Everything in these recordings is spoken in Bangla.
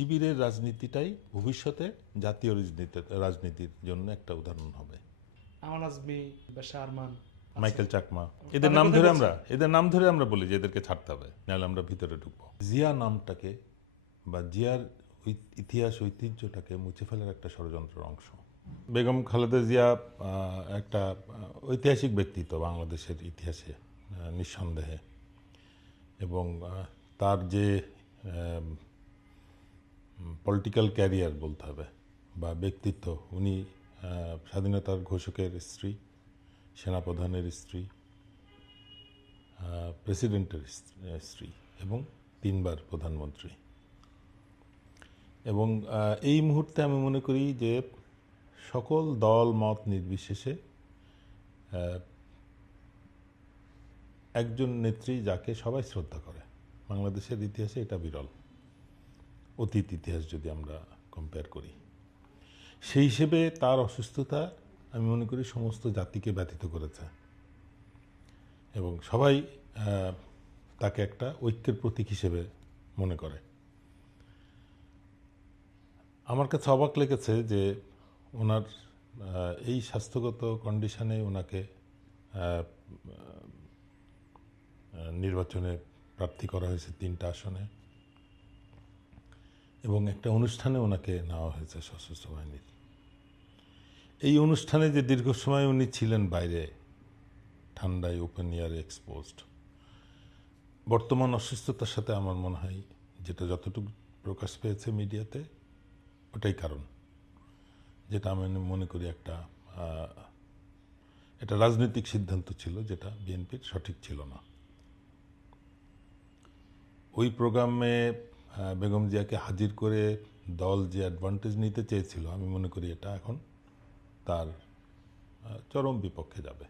শিবিরের রাজনীতিটাই ভবিষ্যতে জাতীয় রাজনীতির জন্য একটা উদাহরণ হবে। আমান আজমি, বাশা আরমান, মাইকেল চাকমা, এদের তাদের নাম কথাই ধরে বলছেন। নাম ধরে আমরা বলি যে এদেরকে ছাড়তে হবে, নাহলে আমরা ভিতরে ঢুকবো। জিয়া নামটাকে বা জিয়ার ইতিহাস ঐতিহ্যটাকে মুছে ফেলার একটা ষড়যন্ত্রের অংশ। বেগম খালেদা জিয়া একটা ঐতিহাসিক ব্যক্তিত্ব বাংলাদেশের ইতিহাসে, নিঃসন্দেহে। এবং তার যে পলিটিক্যাল ক্যারিয়ার বলতে হবে বা ব্যক্তিত্ব, উনি স্বাধীনতার ঘোষকের স্ত্রী, সেনাপ্রধানের স্ত্রী, প্রেসিডেন্টের স্ত্রী এবং 3 বার প্রধানমন্ত্রী। এবং এই মুহূর্তে আমি মনে করি যে সকল দল মত নির্বিশেষে একজন নেত্রী যাকে সবাই শ্রদ্ধা করে, বাংলাদেশের ইতিহাসে এটা বিরল, অতীত ইতিহাস যদি আমরা কম্পেয়ার করি। সেই হিসেবে তার অসুস্থতা আমি মনে করি সমস্ত জাতিকে ব্যথিত করেছে এবং সবাই তাকে একটা ঐক্যের প্রতীক হিসেবে মনে করে। আমার কাছে অবাক লেগেছে যে ওনার এই স্বাস্থ্যগত কন্ডিশনে ওনাকে নির্বাচনে প্রার্থী করা হয়েছে 3টা আসনে এবং একটা অনুষ্ঠানে ওনাকে নেওয়া হয়েছে সশস্ত্র বাহিনীর। এই অনুষ্ঠানে যে দীর্ঘ সময় উনি ছিলেন বাইরে ঠান্ডায়, ওপেন এয়ারে এক্সপোজড, বর্তমান অসুস্থতার সাথে আমার মনে হয় যেটা যতটুকু প্রকাশ পেয়েছে মিডিয়াতে, ওটাই কারণ, যেটা আমি মনে করি এটা রাজনৈতিক সিদ্ধান্ত ছিল, যেটা বিএনপির সঠিক ছিল না। ওই প্রোগ্রামে বেগম জিয়াকে হাজির করে দল যে অ্যাডভান্টেজ নিতে চেয়েছিল, আমি মনে করি এটা এখন তার চরম বিপক্ষে যাবে।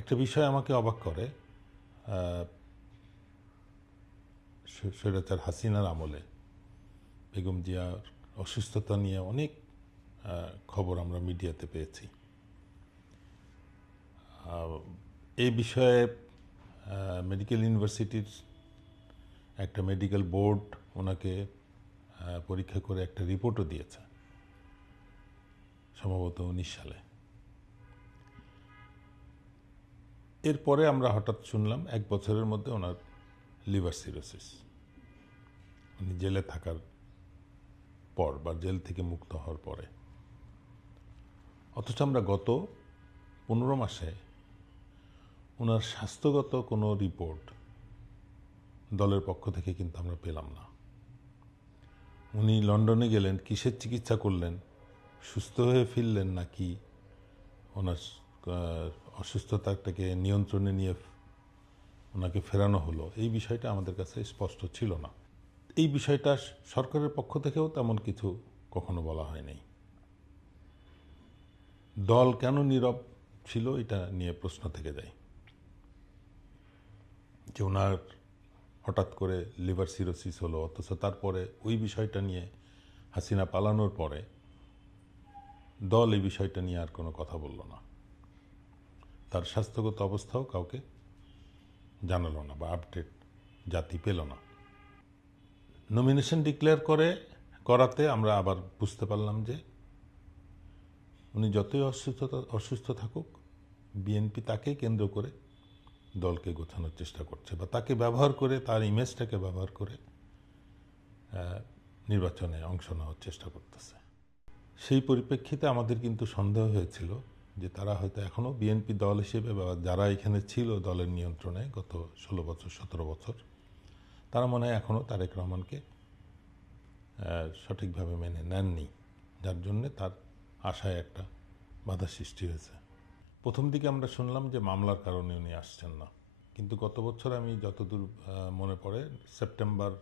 একটা বিষয় আমাকে অবাক করে, স্বৈরাচার হাসিনার আমলে বেগম জিয়ার অসুস্থতা নিয়ে অনেক খবর আমরা মিডিয়াতে পেয়েছি। এই বিষয়ে মেডিকেল ইউনিভার্সিটির একটা মেডিকেল বোর্ড ওনাকে পরীক্ষা করে একটা রিপোর্টও দিয়েছে, সম্ভবত 19 সালে। এরপরে আমরা হঠাৎ শুনলাম 1 বছরের মধ্যে ওনার লিভার সিরোসিস, উনি জেলে থাকার পর বা জেল থেকে মুক্ত হওয়ার পরে। অথচ আমরা গত 15 মাসে ওনার স্বাস্থ্যগত কোনো রিপোর্ট দলের পক্ষ থেকে কিন্তু আমরা পেলাম না। উনি লন্ডনে গেলেন, কিসের চিকিৎসা করলেন, সুস্থ হয়ে ফিরলেন নাকি ওনার অসুস্থতাটাকে নিয়ন্ত্রণে নিয়ে ওনাকে ফেরানো হলো, এই বিষয়টা আমাদের কাছে স্পষ্ট ছিল না। এই বিষয়টা সরকারের পক্ষ থেকেও তেমন কিছু কখনো বলা হয়নি। দল কেন নীরব ছিল এটা নিয়ে প্রশ্ন থেকে যায়, যে ওনার হঠাৎ করে লিভার সিরোসিস হলো, অথচ তারপরে ওই বিষয়টা নিয়ে হাসিনা পালানোর পরে দল এই বিষয়টা নিয়ে আর কোনো কথা বলল না, তার স্বাস্থ্যগত অবস্থাও কাউকে জানালো না বা আপডেট জাতি পেল না। নমিনেশন ডিক্লেয়ার করাতে আমরা আবার বুঝতে পারলাম যে উনি যতই অসুস্থ থাকুক, বিএনপি তাকেই কেন্দ্র করে দলকে গোছানোর চেষ্টা করছে বা তাকে ব্যবহার করে, তার ইমেজটাকে ব্যবহার করে নির্বাচনে অংশ নেওয়ার চেষ্টা করতেছে। সেই পরিপ্রেক্ষিতে আমাদের কিন্তু সন্দেহ হয়েছিল যে তারা হয়তো এখনও বিএনপি দল হিসেবে বা যারা এখানে ছিল দলের নিয়ন্ত্রণে গত 16 বছর 17 বছর, তারা মনে হয় এখনও তারেক রহমানকে সঠিকভাবে মেনে নেননি, যার জন্যে তার আশায় একটা বাধা সৃষ্টি হয়েছে। প্রথম দিকে আমরা শুনলাম যে মামলার কারণে উনি আসছেন না, কিন্তু গত বছর আমি যতদূর মনে পড়ে সেপ্টেম্বর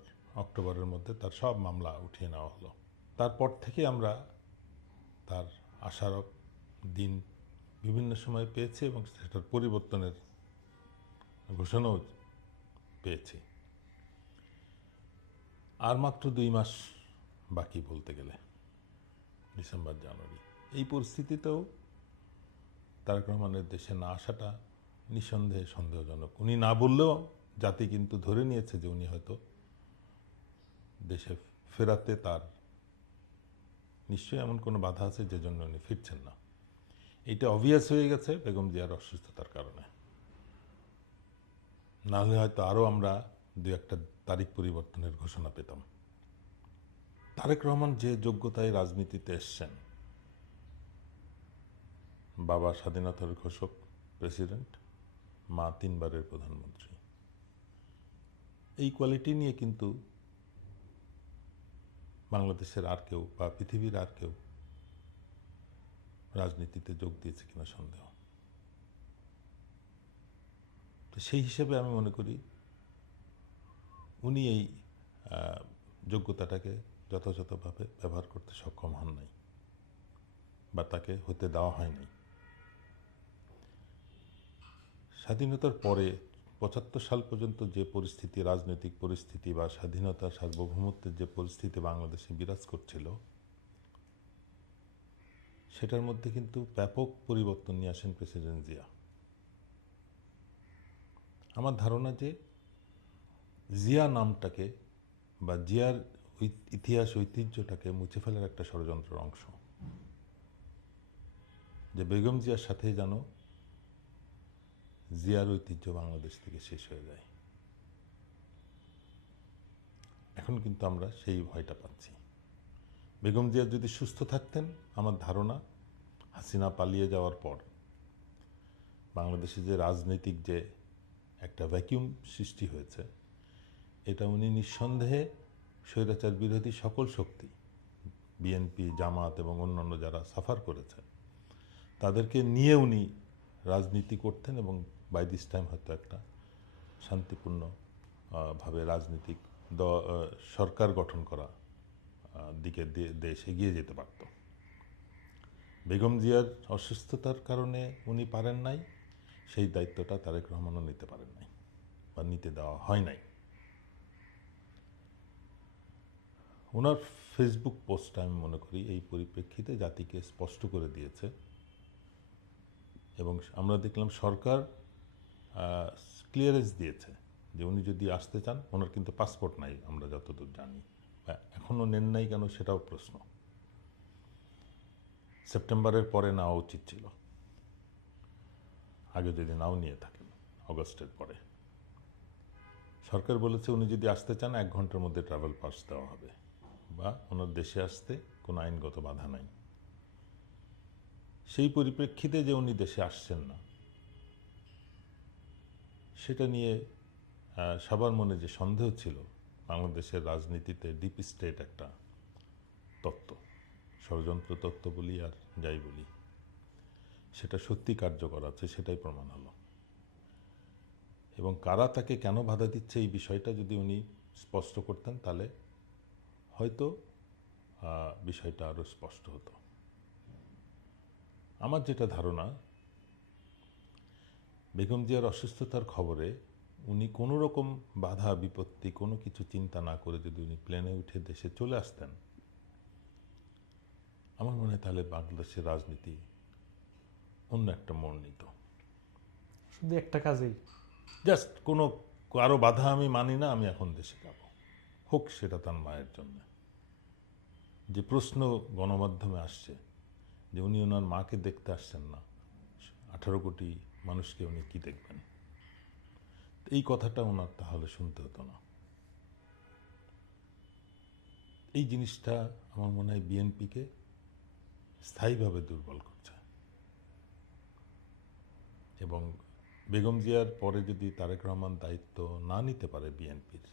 অক্টোবরের মধ্যে তার সব মামলা উঠিয়ে নেওয়া হলো। তারপর থেকে আমরা তার আসার দিন বিভিন্ন সময় পেয়েছি এবং সেটার পরিবর্তনের ঘোষণাও পেয়েছি। আর মাত্র 2 মাস বাকি বলতে গেলে, ডিসেম্বর জানুয়ারি। এই পরিস্থিতিতেও তারেক রহমানের দেশে না আসাটা নিঃসন্দেহে সন্দেহজনক। উনি না বললেও জাতি কিন্তু ধরে নিয়েছে যে উনি হয়তো দেশে ফেরাতে তার নিশ্চয়ই এমন কোনো বাধা আছে যে জন্য উনি ফিরছেন না। এইটা অবভিয়াস হয়ে গেছে বেগম জিয়ার অসুস্থতার কারণে। নাহলে হয়তো আরও আমরা দু একটা তারিখ পরিবর্তনের ঘোষণা পেতাম। তারেক রহমান যে যোগ্যতায় রাজনীতিতে এসছেন, বাবা স্বাধীনতার ঘোষক প্রেসিডেন্ট, মা 3 বারের প্রধানমন্ত্রী, এই কোয়ালিটি নিয়ে কিন্তু বাংলাদেশের আর কেউ বা পৃথিবীর আর কেউ রাজনীতিতে যোগ দিয়েছে কিনা সন্দেহ। তো সেই হিসেবে আমি মনে করি উনি এই যোগ্যতাটাকে যথাযথভাবে ব্যবহার করতে সক্ষম হন নাই বা তাকে হতে দেওয়া হয়নি। স্বাধীনতার পরে 75 সাল পর্যন্ত যে পরিস্থিতি, রাজনৈতিক পরিস্থিতি বা স্বাধীনতা সার্বভৌমত্বের যে পরিস্থিতি বাংলাদেশে বিরাজ করছিল, সেটার মধ্যে কিন্তু ব্যাপক পরিবর্তন নিয়ে আসেন প্রেসিডেন্ট জিয়া। আমার ধারণা যে জিয়া নামটাকে বা জিয়ার ইতিহাস ঐতিহ্যটাকে মুছে ফেলার একটা ষড়যন্ত্রের অংশ, যে বেগম জিয়ার সাথে যেন জিয়ার ঐতিহ্য বাংলাদেশ থেকে শেষ হয়ে যায়। এখন কিন্তু আমরা সেই ভয়টা পাচ্ছি। বেগম জিয়া যদি সুস্থ থাকতেন, আমার ধারণা হাসিনা পালিয়ে যাওয়ার পর বাংলাদেশে যে রাজনৈতিক যে একটা ভ্যাকিউম সৃষ্টি হয়েছে, এটা উনি নিঃসন্দেহে স্বৈরাচার বিরোধী সকল শক্তি, বিএনপি, জামাত এবং অন্যান্য যারা সাফার করেছে, তাদেরকে নিয়ে উনি রাজনীতি করতেন এবং বাই দিস টাইম হয়তো একটা শান্তিপূর্ণ ভাবে রাজনীতিক সরকার গঠন করা দিকে দেশ এগিয়ে যেতে পারত। বেগম জিয়ার অসুস্থতার কারণে উনি পারেন নাই, সেই দায়িত্বটা তারেক রহমানও নিতে পারেন নাই বা নিতে দেওয়া হয় নাই। ওনার ফেসবুক পোস্ট আমি মনে করি এই পরিপ্রেক্ষিতে জাতিকে স্পষ্ট করে দিয়েছে, এবং আমরা দেখলাম সরকার ক্লিয়ারেন্স দিয়েছে যে উনি যদি আসতে চান, ওনার কিন্তু পাসপোর্ট নাই আমরা যতদূর জানি, এখনও নেন নাই কেন সেটাও প্রশ্ন। সেপ্টেম্বরের পরে নেওয়া উচিত ছিল, আগে যদি নাও নিয়ে থাকেন, অগস্টের পরে। সরকার বলেছে উনি যদি আসতে চান 1 ঘন্টার মধ্যে ট্রাভেল পাস দেওয়া হবে, বা ওনার দেশে আসতে কোনো আইনগত বাধা নাই। সেই পরিপ্রেক্ষিতে যে উনি দেশে আসছেন না, সেটা নিয়ে সবার মনে যে সন্দেহ ছিল, বাংলাদেশের রাজনীতিতে ডিপ স্টেট একটা তত্ত্ব, ষড়যন্ত্র তত্ত্ব বলি আর যাই বলি, সেটা সত্যি কার্যকর আছে, সেটাই প্রমাণ হলো। এবং কারা তাকে কেন বাধা দিচ্ছে এই বিষয়টা যদি উনি স্পষ্ট করতেন, তাহলে হয়তো বিষয়টা আরও স্পষ্ট হতো। আমার যেটা ধারণা, বেগম জিয়ার অসুস্থতার খবরে উনি কোনো রকম বাধা বিপত্তি কোনো কিছু চিন্তা না করে যদি উনি প্লেনে উঠে দেশে চলে আসতেন, আমার মনে হয় তাহলে বাংলাদেশের রাজনীতি অন্য একটা মোড় নিত। শুধু একটা কাজেই জাস্ট কোনো কারো বাধা আমি মানি না, আমি এখন দেশে যাব, হোক সেটা তার মায়ের জন্য। যে প্রশ্ন গণমাধ্যমে আসছে যে উনি ওনার মাকে দেখতে আসছেন না, 18 কোটি মানুষকে উনি কি দেখবেন, এই কথাটা ওনার তাহলে শুনতে হতো না। এই জিনিসটা আমার মনে হয় বিএনপিকে স্থায়ীভাবে দুর্বল করছে। এবং বেগম জিয়ার পরে যদি তারেক রহমান দায়িত্ব না নিতে পারে বিএনপির,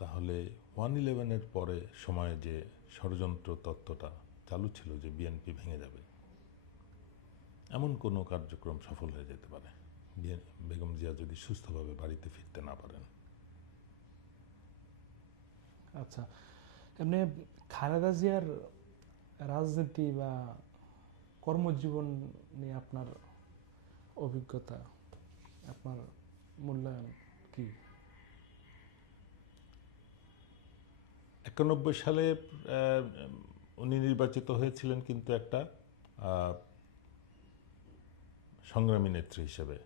তাহলে 1/11-এর পরে সময়ে যে ষড়যন্ত্র তত্ত্বটা চালু ছিল যে বিএনপি ভেঙে যাবে, এমন কোনো কার্যক্রম সফল হয়ে যেতে পারে বেগম জিয়া যদি সুস্থভাবে বাড়িতে ফিরতে না পারেন। আচ্ছা, এমনি খালেদা জিয়ার রাজনীতি বা কর্মজীবন নিয়ে আপনার অভিজ্ঞতা, আপনার মূল্যায়ন কি? 91 সালে উনি নির্বাচিত হয়েছিলেন, কিন্তু একটা সংগ্রামী নেত্রী হিসেবে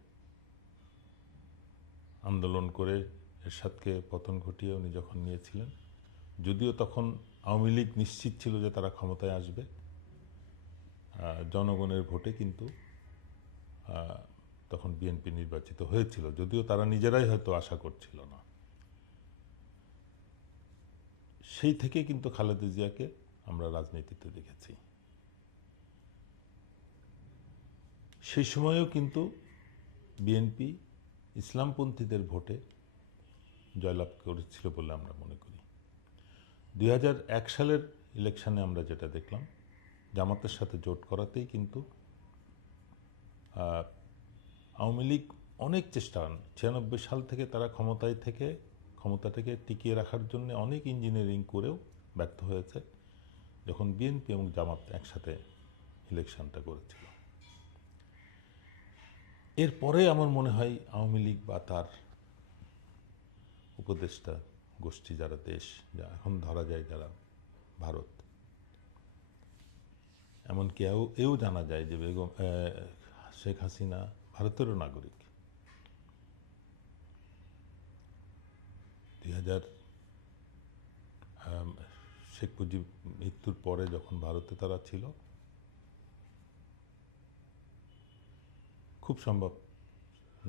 আন্দোলন করে এরশাদকে পতন ঘটিয়ে উনি যখন নিয়েছিলেন, যদিও তখন আওয়ামী লীগ নিশ্চিত ছিল যে তারা ক্ষমতায় আসবে জনগণের ভোটে, কিন্তু তখন বিএনপি নির্বাচিত হয়েছিল, যদিও তারা নিজেরাই হয়তো আশা করছিল না। সেই থেকে কিন্তু খালেদা জিয়াকে আমরা রাজনীতিতে দেখেছি। সেই সময়েও কিন্তু বিএনপি ইসলামপন্থীদের ভোটে জয়লাভ করেছিল বলে আমরা মনে করি। 2001 সালের ইলেকশনে আমরা যেটা দেখলাম, জামাতের সাথে জোট করাতেই কিন্তু আওয়ামী লীগ অনেক চেষ্টা, 96 সাল থেকে তারা ক্ষমতাটাকে টিকিয়ে রাখার জন্য অনেক ইঞ্জিনিয়ারিং করেও ব্যর্থ হয়েছে, যখন বিএনপি এবং জামাত একসাথে ইলেকশনটা করেছিল। এরপরে আমার মনে হয় আওয়ামী লীগ বা তার উপদেষ্টা গোষ্ঠী, যারা যা এখন ধরা যায় যারা ভারত, এমনকি এও জানা যায় যে বেগম শেখ হাসিনা ভারতেরও নাগরিক। 2000 শেখ মুজিব মৃত্যুর পরে যখন ভারতে তারা ছিল, খুব সম্ভব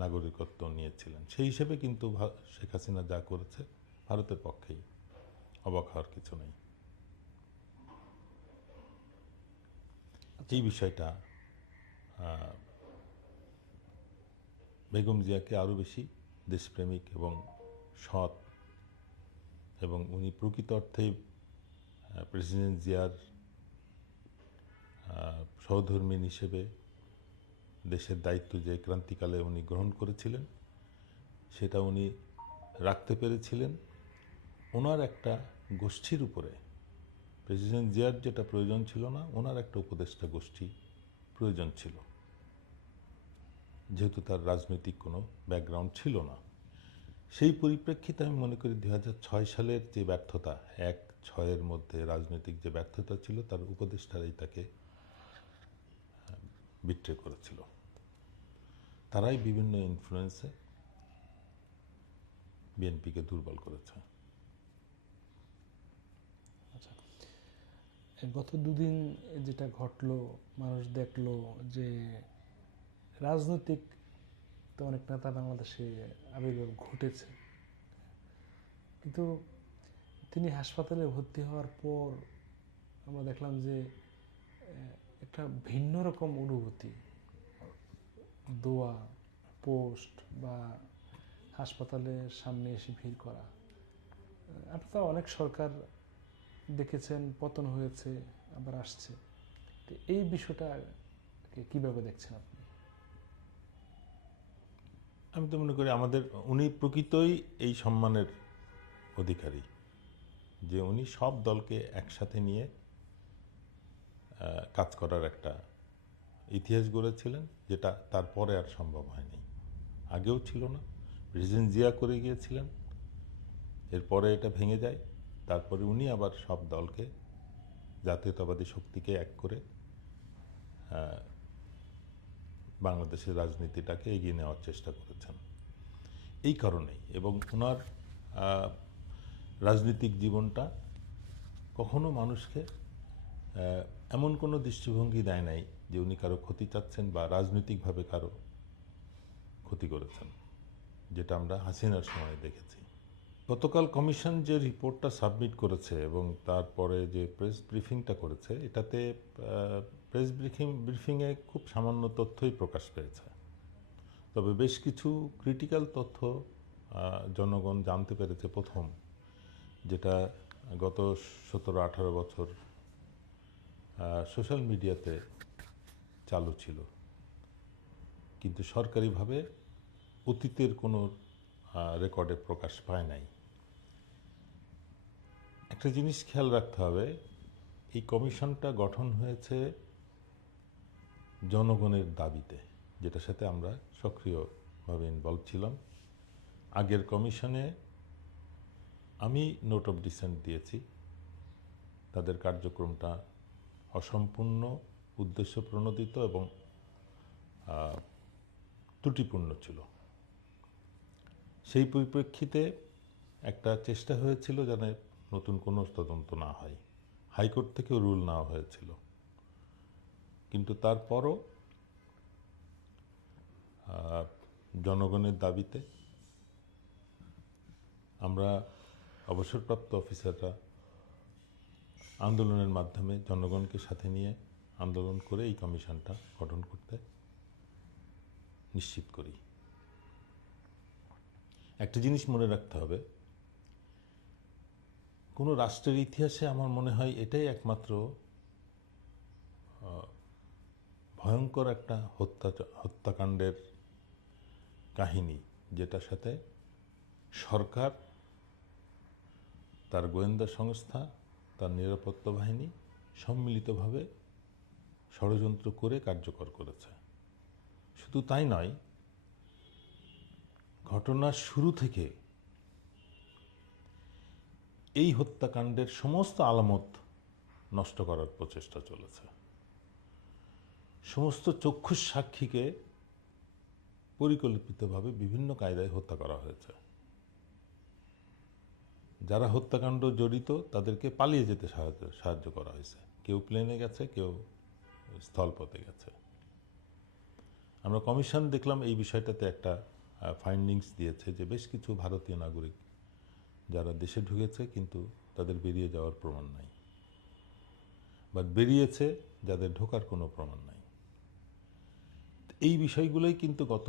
নাগরিকত্ব নিয়েছিলেন। সেই হিসেবে কিন্তু শেখ হাসিনা যা করেছে ভারতের পক্ষেই, অবাক হওয়ার কিছু নেই। এই বিষয়টা বেগম জিয়াকে আরও বেশি দেশপ্রেমিক এবং সৎ, এবং উনি প্রকৃত অর্থেই প্রেসিডেন্ট জিয়ার সহধর্মিণ হিসেবে দেশের দায়িত্ব যে ক্রান্তিকালে উনি গ্রহণ করেছিলেন, সেটা উনি রাখতে পেরেছিলেন। ওনার একটা গোষ্ঠীর উপরে, প্রেসিডেন্ট জিয়ার যেটা প্রয়োজন ছিল না, ওনার একটা উপদেষ্টা গোষ্ঠী প্রয়োজন ছিল, যেহেতু তার রাজনৈতিক কোনো ব্যাকগ্রাউন্ড ছিল না। সেই পরিপ্রেক্ষিতে আমি মনে করি 2006 সালের যে ব্যর্থতা, 1-6-এর মধ্যে রাজনৈতিক যে ব্যর্থতা ছিল, তার উপদেষ্টারাই তাকে বিট্রে করেছিল। তারাই বিভিন্ন ইনফ্লুয়েন্সে বিএনপিকে দুর্বল করেছে। আচ্ছা, গত দুদিন যেটা ঘটলো, মানুষ দেখলো যে রাজনৈতিক তো অনেক নেতা বাংলাদেশে আবির্ভাব ঘটেছে, কিন্তু তিনি হাসপাতালে ভর্তি হওয়ার পর আমরা দেখলাম যে একটা ভিন্ন রকম অনুভূতি, দোয়া, পোস্ট বা হাসপাতালের সামনে এসে ভিড় করা। আপনারা অনেক সরকার দেখেছেন, পতন হয়েছে, আবার আসছে, তো এই বিষয়টাকে কীভাবে দেখছেন আপনি? আমি তো মনে করি উনি প্রকৃতই এই সম্মানের অধিকারী, যে উনি সব দলকে একসাথে নিয়ে কাজ করার একটা ইতিহাস গড়েছিলেন, যেটা তারপরে আর সম্ভব হয়নি। আগেও ছিল না, প্রেসিডেন্ট জিয়া করে গিয়েছিলেন, এরপরে এটা ভেঙে যায়, তারপরে উনি আবার সব দলকে, জাতীয়তাবাদী শক্তিকে এক করে বাংলাদেশের রাজনীতিটাকে এগিয়ে নেওয়ার চেষ্টা করেছেন। এই কারণেই, এবং ওনার রাজনৈতিক জীবনটা কখনো মানুষকে এমন কোনো দৃষ্টিভঙ্গি দেয় নাই যে উনি কারো ক্ষতি চাচ্ছেন বা রাজনৈতিকভাবে কারো ক্ষতি করেছেন, যেটা আমরা হাসিনার সময় দেখেছি। গতকাল কমিশন যে রিপোর্টটা সাবমিট করেছে এবং তারপরে যে প্রেস ব্রিফিংটা করেছে, এটাতে প্রেস ব্রিফিংয়ে খুব সামান্য তথ্যই প্রকাশ পেয়েছে, তবে বেশ কিছু ক্রিটিক্যাল তথ্য জনগণ জানতে পেরেছে। প্রথম, যেটা গত 17-18 বছর সোশ্যাল মিডিয়াতে চালু ছিল, কিন্তু সরকারিভাবে অতীতের কোনো রেকর্ডে প্রকাশ পায় নাই। একটা জিনিস খেয়াল রাখতে হবে, এই কমিশনটা গঠন হয়েছে জনগণের দাবিতে, যেটার সাথে আমরা সক্রিয়ভাবে ইনভলভ ছিলাম। আগের কমিশনে আমি নোট অফ ডিসেন্ট দিয়েছি, তাদের কার্যক্রমটা অসম্পূর্ণ, উদ্দেশ্য প্রণোদিত এবং ত্রুটিপূর্ণ ছিল। সেই পরিপ্রেক্ষিতে একটা চেষ্টা হয়েছিল যেন নতুন কোনো তদন্ত না হয়। হাইকোর্ট থেকেও রুল নেওয়া হয়েছিল, কিন্তু তারপরও জনগণের দাবিতে আমরা অবসরপ্রাপ্ত অফিসাররা আন্দোলনের মাধ্যমে জনগণকে সাথে নিয়ে আন্দোলন করে এই কমিশনটা গঠন করতে নিশ্চিত করি। একটা জিনিস মনে রাখতে হবে, কোনো রাষ্ট্রের ইতিহাসে আমার মনে হয় এটাই একমাত্র ভয়ঙ্কর একটা হত্যাকাণ্ডের কাহিনী, যেটার সাথে সরকার, তার গোয়েন্দা সংস্থা, তার নিরাপত্তা বাহিনী সম্মিলিতভাবে ষড়যন্ত্র করে কার্যকর করেছে। শুধু তাই নয়, ঘটনার শুরু থেকে এই হত্যাকাণ্ডের সমস্ত আলামত নষ্ট করার প্রচেষ্টা চলেছে। সমস্ত চক্ষুষ সাক্ষীকে পরিকল্পিতভাবে বিভিন্ন কায়দায় হত্যা করা হয়েছে। যারা হত্যাকাণ্ড জড়িত তাদেরকে পালিয়ে যেতে সাহায্য করা হয়েছে। কেউ প্লেনে গেছে, কেউ স্থলপথে গেছে। আমরা কমিশন দেখলাম এই বিষয়টাতে একটা ফাইন্ডিংস দিয়েছে যে বেশ কিছু ভারতীয় নাগরিক যারা দেশে ঢুকেছে কিন্তু তাদের বেরিয়ে যাওয়ার প্রমাণ নাই, বা বেরিয়েছে যাদের ঢোকার কোনো প্রমাণ নাই। এই বিষয়গুলোই কিন্তু গত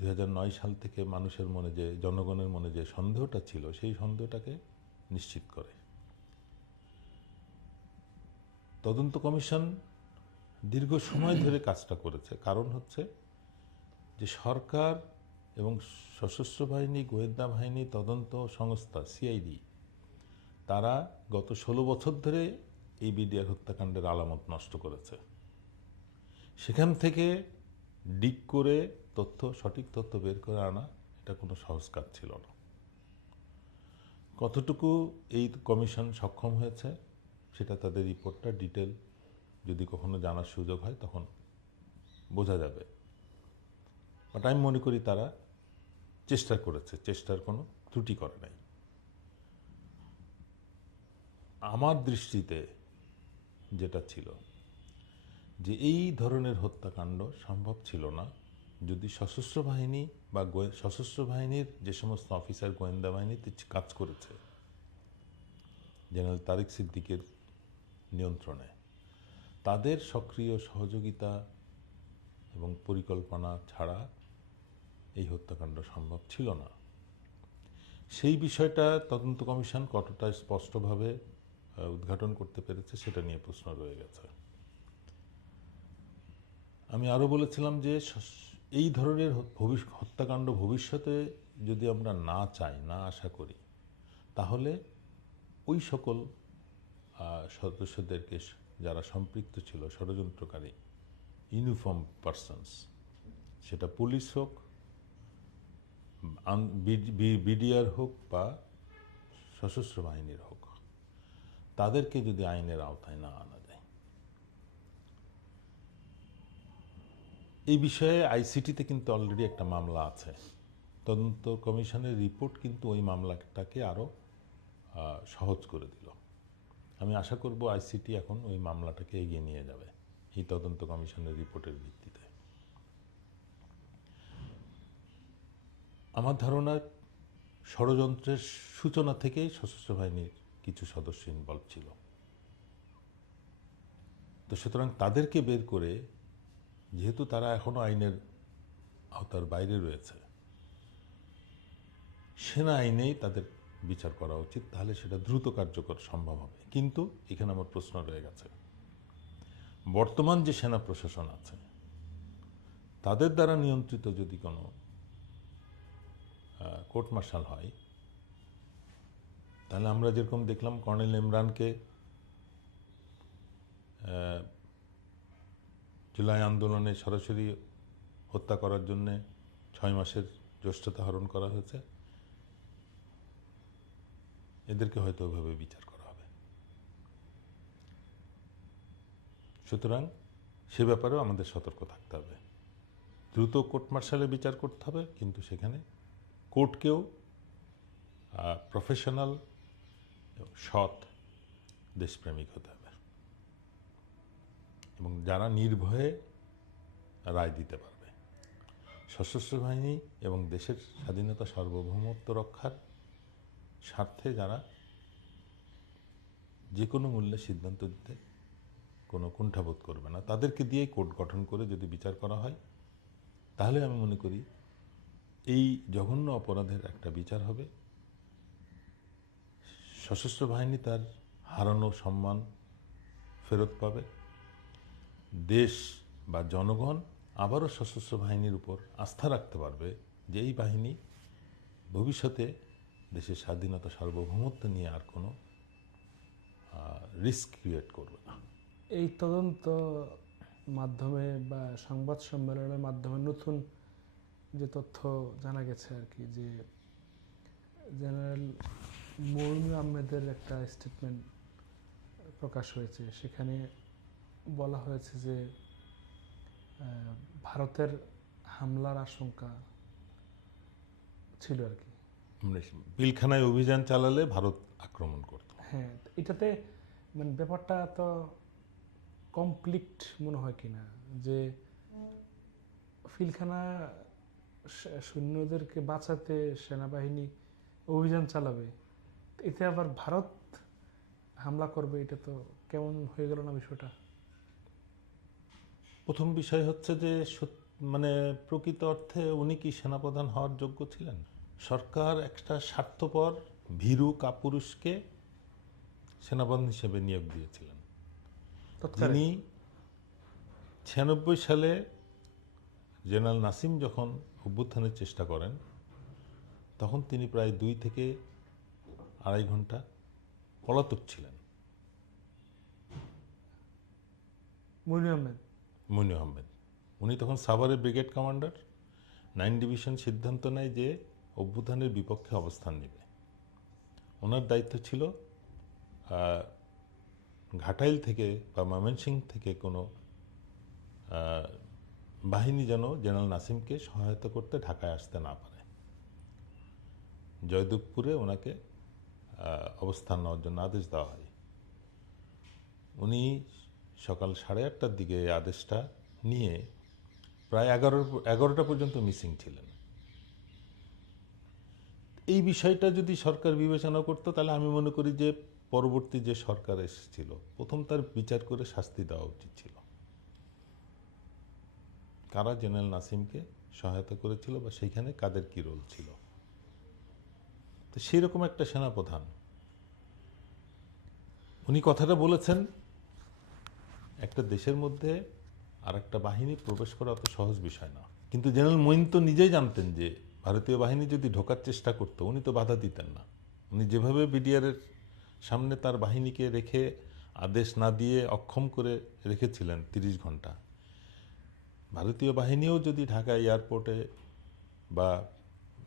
2009 সাল থেকে মানুষের মনে, যে জনগণের মনে যে সন্দেহটা ছিল, সেই সন্দেহটাকে নিশ্চিত করে। তদন্ত কমিশন দীর্ঘ সময় ধরে কাজটা করেছে, কারণ হচ্ছে যে সরকার এবং সশস্ত্র বাহিনী, গোয়েন্দা বাহিনী, তদন্ত সংস্থা সিআইডি, তারা গত 16 বছর ধরে এই বিডিআর হত্যাকাণ্ডের আলামত নষ্ট করেছে। সেখান থেকে ডিগ করে সঠিক তথ্য বের করে আনা এটা কোনো সহজ কাজ ছিল না। কতটুকু এই কমিশন সক্ষম হয়েছে সেটা তাদের রিপোর্টটা ডিটেল যদি কখনো জানার সুযোগ হয় তখন বোঝা যাবে। বাট আমি মনে করি তারা চেষ্টা করেছে, চেষ্টার কোনো ত্রুটি করে নাই। আমার দৃষ্টিতে যেটা ছিল যে এই ধরনের হত্যাকাণ্ড সম্ভব ছিল না যদি সশস্ত্র বাহিনী বা সশস্ত্র বাহিনীর যে সমস্ত অফিসার গোয়েন্দা বাহিনীতে কাজ করেছে জেনারেল তারিক সিদ্দিকের নিয়ন্ত্রণে, তাদের সক্রিয় সহযোগিতা এবং পরিকল্পনা ছাড়া এই হত্যাকাণ্ড সম্ভব ছিল না। সেই বিষয়টা তদন্ত কমিশন কতটা স্পষ্টভাবে উদ্ঘাটন করতে পেরেছে সেটা নিয়ে প্রশ্ন রয়ে গেছে। আমি আরও বলেছিলাম যে এই ধরনের হত্যাকাণ্ড ভবিষ্যতে যদি আমরা না চাই, না আশা করি, তাহলে ওই সকল সদস্যদেরকে যারা সম্পৃক্ত ছিল, ষড়যন্ত্রকারী ইউনিফর্ম পারসনস, সেটা পুলিশ হোক, বিডিআর হোক বা সশস্ত্র বাহিনীর হোক, তাদেরকে যদি আইনের আওতায় না আনা যায়। এই বিষয়ে আইসিটিতে কিন্তু অলরেডি একটা মামলা আছে। তদন্ত কমিশনের রিপোর্ট কিন্তু ওই মামলাটাকে আরও সহজ করে দিল। আমি আশা করব আইসিটি এখন ওই মামলাটাকে এগিয়ে নিয়ে যাবে এই তদন্ত কমিশনের রিপোর্টের ভিত্তিতে। আমার ধারণা ষড়যন্ত্রের সূচনা থেকেই সশস্ত্র বাহিনীর কিছু সদস্য ইনভলভ ছিল। তো সুতরাং তাদেরকে বের করে, যেহেতু তারা এখনো আইনের আওতার বাইরে রয়েছে, সেনা আইনেই তাদের বিচার করা উচিত, তাহলে সেটা দ্রুত কার্যকর সম্ভব হবে। কিন্তু এখানে আমার প্রশ্ন রয়ে গেছে, বর্তমান যে সেনা প্রশাসন আছে তাদের দ্বারা নিয়ন্ত্রিত যদি কোনো কোর্ট মার্শাল হয়, তাহলে আমরা যেরকম দেখলাম কর্নেল ইমরানকে জুলাই আন্দোলনে সরাসরি হত্যা করার জন্যে 6 মাসের জ্যেষ্ঠতা হরণ করা হয়েছে, এদেরকে হয়তো ওইভাবে বিচার করা হবে। সুতরাং সে ব্যাপারেও আমাদের সতর্ক থাকতে হবে। দ্রুত কোর্ট মার্শালে বিচার করতে হবে, কিন্তু সেখানে কোর্টকেও প্রফেশনাল সৎ, দেশপ্রেমিক হতে হবে এবং যারা নির্ভয়ে রায় দিতে পারবে। সশস্ত্র বাহিনী এবং দেশের স্বাধীনতা সার্বভৌমত্ব রক্ষার স্বার্থে যারা যে কোনো মূল্যে সিদ্ধান্ত দিতে কোনো কুণ্ঠাবোধ করবে না, তাদেরকে দিয়ে কোর্ট গঠন করে যদি বিচার করা হয়, তাহলে আমি মনে করি এই জঘন্য অপরাধের একটা বিচার হবে। সশস্ত্র বাহিনী তার হারানো সম্মান ফেরত পাবে, দেশ বা জনগণ আবারও সশস্ত্র বাহিনীর উপর আস্থা রাখতে পারবে যে এই বাহিনী ভবিষ্যতে দেশের স্বাধীনতা সার্বভৌমত্ব নিয়ে আর কোনো রিস্ক ক্রিয়েট করবে না। এই তদন্ত মাধ্যমে বা সংবাদ সম্মেলনের মাধ্যমে নতুন যে তথ্য জানা গেছে আর কি, যে জেনারেল মইনু আহমেদের একটা স্টেটমেন্ট প্রকাশ হয়েছে, সেখানে বলা হয়েছে যে ভারতের হামলার আশঙ্কা ছিল আর কি। মানে পিলখানায় অভিযান চালালে ভারত আক্রমণ করত। হ্যাঁ, এটাতে মানে ব্যাপারটা তো কমপ্লিট মনে হয় কিনা, যে পিলখানা সৈন্যদেরকে বাঁচাতে সেনাবাহিনী অভিযান চালাবে, এতে আবার ভারত হামলা করবে, এটা তো কেমন হয়ে গেল না বিষয়টা। প্রথম বিষয় হচ্ছে যে মানে প্রকৃত অর্থে উনি কি সেনাপ্রধান হওয়ার যোগ্য ছিলেন? সরকার একটা স্বার্থপর ভীরু কাপুরুষকে সেনাপ্রধান হিসেবে নিয়োগ দিয়েছিলেন, যিনি 96 সালে জেনারেল নাসিম যখন অভ্যুত্থানের চেষ্টা করেন, তখন তিনি প্রায় 2 থেকে আড়াই ঘন্টা পলাতক ছিলেন। মইনু আহমেদ উনি তখন সাভারের ব্রিগেড কমান্ডার। 9 ডিভিশন সিদ্ধান্ত নেয় যে অভ্যুত্থানের বিপক্ষে অবস্থান নেবে। ওনার দায়িত্ব ছিল ঘাটাইল থেকে বা ময়মনসিংহ থেকে কোনো বাহিনী যেন জেনারেল নাসিমকে সহায়তা করতে ঢাকায় আসতে না পারে। জয়দেবপুরে ওনাকে অবস্থান নেওয়ার জন্য আদেশ দেওয়া হয়। উনি সকাল 8:30টার দিকে এই আদেশটা নিয়ে প্রায় 11টা পর্যন্ত মিসিং ছিলেন। এই বিষয়টা যদি সরকার বিবেচনা করতো, তাহলে আমি মনে করি যে পরবর্তী যে সরকার এসেছিল, প্রথম তার বিচার করে শাস্তি দেওয়া উচিত ছিল। কারা জেনারেল নাসিমকে সহায়তা করেছিল বা সেইখানে কাদের কি রোল ছিল। তো সেরকম একটা সেনাপ্রধান উনি কথাটা বলেছেন, একটা দেশের মধ্যে আর একটা বাহিনী প্রবেশ করা অত সহজ বিষয় না। কিন্তু জেনারেল মঈন তো নিজেই জানতেন যে ভারতীয় বাহিনী যদি ঢোকার চেষ্টা করতো, উনি তো বাধা দিতেন না। উনি যেভাবে বিডিআরের সামনে তার বাহিনীকে রেখে আদেশ না দিয়ে অক্ষম করে রেখেছিলেন 30 ঘন্টা, ভারতীয় বাহিনীও যদি ঢাকা এয়ারপোর্টে বা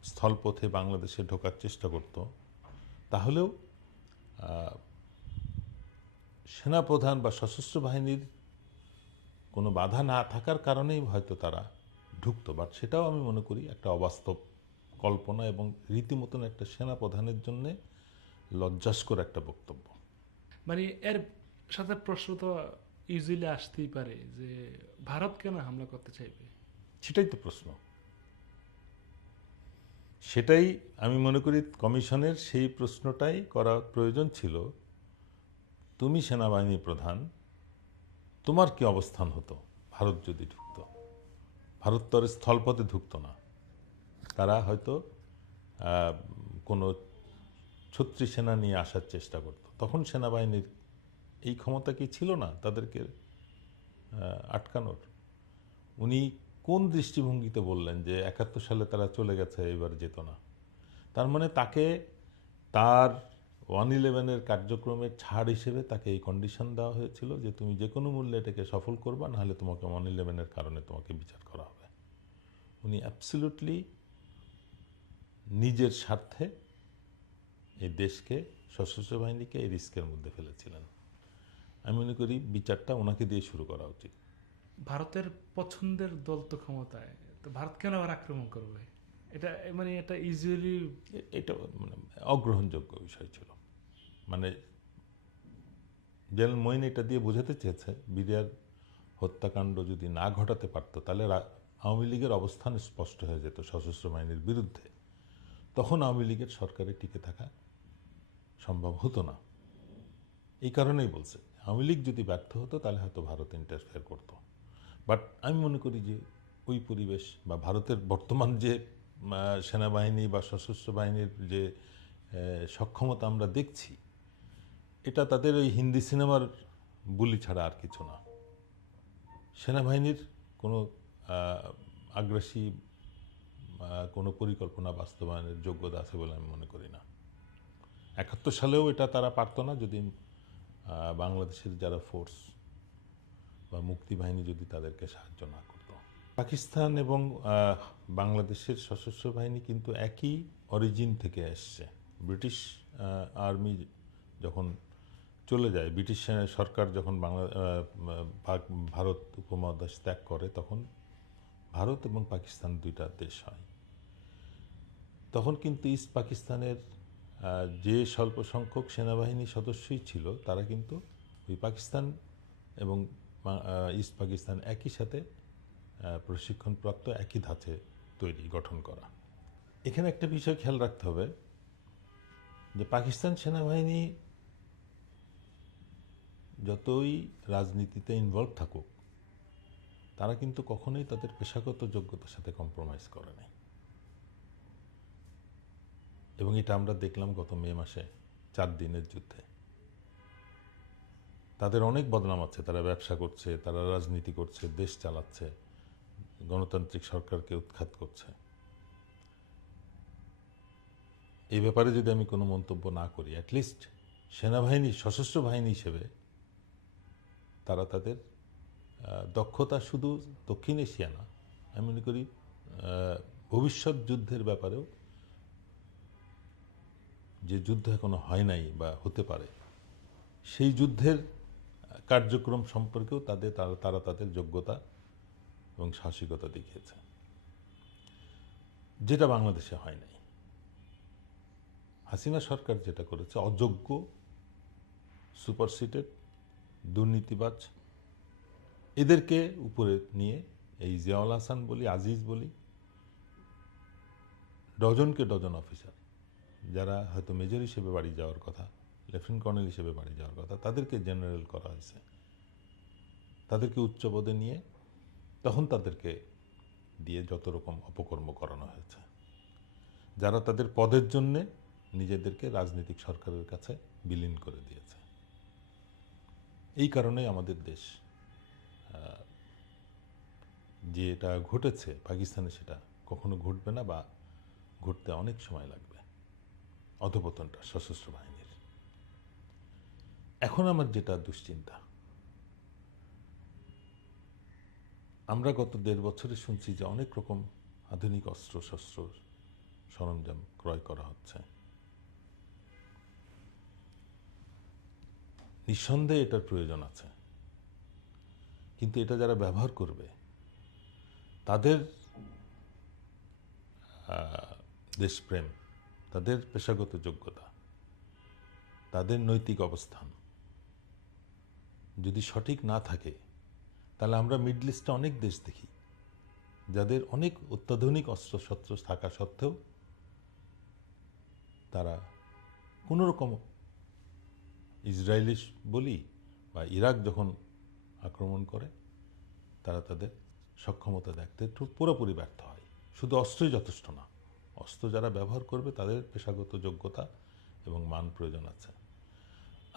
স্থলপথে বাংলাদেশে ঢোকার চেষ্টা করত, তাহলেও সেনাপ্রধান বা সশস্ত্র বাহিনীর কোনো বাধা না থাকার কারণেই হয়তো তারা ঢুকতো। বাট সেটাও আমি মনে করি একটা অবাস্তব কল্পনা এবং রীতিমতন একটা সেনাপ্রধানের জন্যে লজ্জাস্কর একটা বক্তব্য। মানে এর সাথে প্রশ্ন তো ইজিলি আসতেই পারে যে ভারত কেন হামলা করতে চাইবে? সেটাই তো প্রশ্ন। সেটাই আমি মনে করি কমিশনের সেই প্রশ্নটাই করা প্রয়োজন ছিল। তুমি সেনাবাহিনী প্রধান, তোমার কি অবস্থান হতো ভারত যদি ঢুকত? ভারত তো আর স্থলপথে ঢুকতো না, তারা হয়তো কোনো ছত্রিশ সেনা নিয়ে আসার চেষ্টা করত। তখন সেনাবাহিনীর এই ক্ষমতা কি ছিল না তাদেরকে আটকানোর? উনি কোন দৃষ্টিভঙ্গিতে বললেন যে 71 সালে তারা চলে গেছে, এবার যেত না? তার মানে তাকে তার 111-এর কার্যক্রমের ছাড় হিসেবে তাকে এই কন্ডিশন দেওয়া হয়েছিল যে তুমি যে কোনো মূল্যে এটাকে সফল করবা, নাহলে তোমাকে 111-এর কারণে তোমাকে বিচার করা হবে। উনি অ্যাবসলিউটলি নিজের স্বার্থে এই দেশকে, সশস্ত্র বাহিনীকে এই রিস্কের মধ্যে ফেলেছিলেন। আমি মনে করি বিচারটা ওনাকে দিয়ে শুরু করা উচিত। ভারতের পছন্দের দল তো ক্ষমতায়, তো ভারত কেন আবার আক্রমণ করবে? এটা মানে এটা ইজিলি এটা মানে অগ্রহণযোগ্য বিষয় ছিল। মানে জেনারেল মঈন এটা দিয়ে বোঝাতে চেয়েছে বিডিআর হত্যাকাণ্ড যদি না ঘটাতে পারতো তাহলে আওয়ামী লীগের অবস্থান স্পষ্ট হয়ে যেত সশস্ত্র বাহিনীর বিরুদ্ধে। তখন আওয়ামী লীগের সরকারে টিকে থাকা সম্ভব হতো না। এই কারণেই বলছে আওয়ামী লীগ যদি ব্যর্থ হতো তাহলে হয়তো ভারত ইন্টারফেয়ার করতো। বাট আমি মনে করি যে ওই পরিবেশ বা ভারতের বর্তমান যে সেনাবাহিনী বা সশস্ত্র বাহিনীর যে সক্ষমতা আমরা দেখছি, এটা তাদের ওই হিন্দি সিনেমার বুলি ছাড়া আর কিছু না। সেনাবাহিনীর কোনো আগ্রাসী কোনো পরিকল্পনা বাস্তবায়নের যোগ্যতা আছে বলে আমি মনে করি না। 71 সালেও এটা তারা পারতো না যদি বাংলাদেশের যারা ফোর্স বা মুক্তিবাহিনী যদি তাদেরকে সাহায্য না করত। পাকিস্তান এবং বাংলাদেশের সশস্ত্র বাহিনী কিন্তু একই অরিজিন থেকে এসছে। ব্রিটিশ আর্মি যখন চলে যায়, ব্রিটিশ সরকার যখন ভারত উপমহাদেশ ত্যাগ করে, তখন ভারত এবং পাকিস্তান দুইটা দেশ হয়। তখন কিন্তু ইস্ট পাকিস্তানের যে স্বল্প সংখ্যক সেনাবাহিনী সদস্যই ছিল, তারা কিন্তু ওই পাকিস্তান এবং ইস্ট পাকিস্তান একই সাথে প্রশিক্ষণপ্রাপ্ত, একই ধাঁচে তৈরি গঠন করা। এখানে একটা বিষয় খেয়াল রাখতে হবে যে পাকিস্তান সেনাবাহিনী যতই রাজনীতিতে ইনভলভ থাকুক, তারা কিন্তু কখনোই তাদের পেশাগত যোগ্যতার সাথে কম্প্রোমাইজ করে নাই। এবং এটা আমরা দেখলাম গত মে মাসে 4 দিনের যুদ্ধে। তাদের অনেক বদনাম আছে, তারা ব্যবসা করছে, তারা রাজনীতি করছে, দেশ চালাচ্ছে, গণতান্ত্রিক সরকারকে উৎখাত করছে। এই ব্যাপারে যদি আমি কোনো মন্তব্য না করি, অ্যাটলিস্ট সেনাবাহিনী, সশস্ত্র বাহিনী হিসেবে তারা তাদের দক্ষতা শুধু দক্ষিণ এশিয়া না, আমি মনে করি ভবিষ্যৎ যুদ্ধের ব্যাপারেও, যে যুদ্ধ এখনো হয় নাই বা হতে পারে, সেই যুদ্ধের কার্যক্রম সম্পর্কেও তারা তাদের যোগ্যতা এবং সাহসিকতা দেখিয়েছে, যেটা বাংলাদেশে হয় নাই। হাসিনা সরকার যেটা করেছে, অযোগ্য, সুপারসিটেড, দুর্নীতিবাজ, এদেরকে উপরে নিয়ে এই জিয়াউল হাসান বলি, আজিজ বলি, ডজনকে ডজন অফিসার যারা হয়তো মেজর হিসেবে বাড়ি যাওয়ার কথা, লেফটেন্যান্ট কর্নেল হিসেবে বাড়ি যাওয়ার কথা, তাদেরকে জেনারেল করা হয়েছে। তাদেরকে উচ্চ পদে নিয়ে তখন তাদেরকে দিয়ে যত রকম অপকর্ম করানো হয়েছে, যারা তাদের পদের জন্যে নিজেদেরকে রাজনৈতিক সরকারের কাছে বিলীন করে দিয়েছে। এই কারণে আমাদের দেশ যেটা ঘটেছে পাকিস্তানে, সেটা কখনো ঘটবে না বা ঘটতে অনেক সময় লাগবে, অধঃপতনটা সশস্ত্র বাহিনীর। এখন আমার যেটা দুশ্চিন্তা, আমরা গত 1.5 বছরে শুনছি যে অনেক রকম আধুনিক অস্ত্র শস্ত্র সরঞ্জাম ক্রয় করা হচ্ছে। নিঃসন্দেহে এটার প্রয়োজন আছে, কিন্তু এটা যারা ব্যবহার করবে, তাদের দেশপ্রেম, তাদের পেশাগত যোগ্যতা, তাদের নৈতিক অবস্থান যদি সঠিক না থাকে, তাহলে আমরা মিডল ইস্টে অনেক দেশ দেখি যাদের অনেক অত্যাধুনিক অস্ত্রশস্ত্র থাকা সত্ত্বেও তারা কোনোরকম, ইসরায়েলি বলি বা ইরাক যখন আক্রমণ করে, তারা তাদের সক্ষমতা দেখতে পুরোপুরি ব্যর্থ হয়। শুধু অস্ত্রই যথেষ্ট না, অস্ত্র যারা ব্যবহার করবে তাদের পেশাগত যোগ্যতা এবং মান প্রয়োজন আছে।